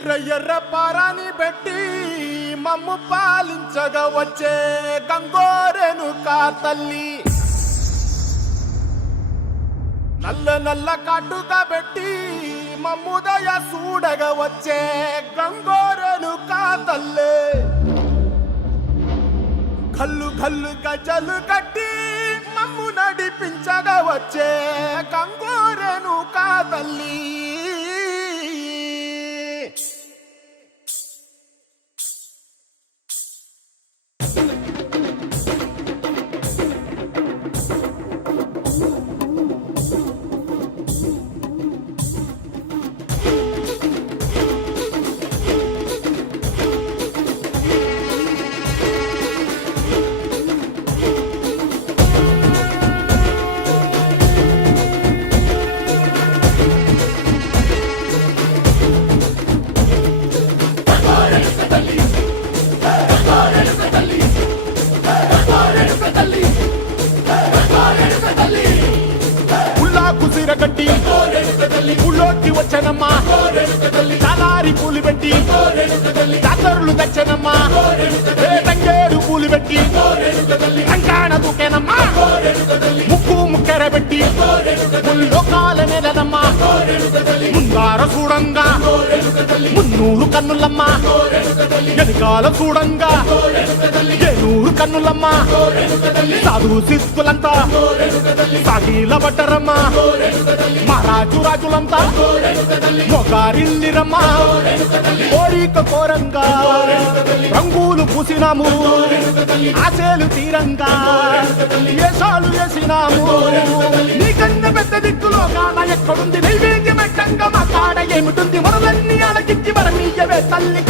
ఎర్ర ఎర్ర పారాని పెట్టి మమ్ము పాలించగా వచ్చే గంగోరేణుకా తల్లి, నల్ల నల్ల కాటుగా పెట్టి మమ్ముదయ చూడగా వచ్చే గంగోరేణుకా తల్లి, కల్లు కల్లు గజలు కట్టి మమ్ము నడిపించగా వచ్చే గంగోరేణుకా తల్లి. కట్టి ఊళ్ళోకి వచ్చనమ్మా, చాలారి పూలు పెట్టి జాతరులు తెచ్చనమ్మా, తంగేడు పూలు పెట్టి కంకాణ దూకేనమ్మా, ముక్కు ముక్కెర పెట్టి లోకాల నెలనమ్మా, ముందార చూడంగా మున్నూరు కన్నులమ్మా, వెనకాల చూడంగా ఏనూరు కన్నులమ్మా, సాధు శిస్తులంతా సాగిల పట్టరమ్మా, మహారాజు రాజులంతా మొగారిల్లిరమ్మా, కోరిక కోరంగా రంగులు పూసినాము, ఆశలు తీరంగా వేషాలు వేసినాము, నీకన్నా పెద్ద దిక్కులో కాన ఎక్కడుంది నైవేద్యం ఎట్టంగా మా కాడ ఏమిటుంది, మొరలన్నీ అలకించి మరమీయవే తల్లి.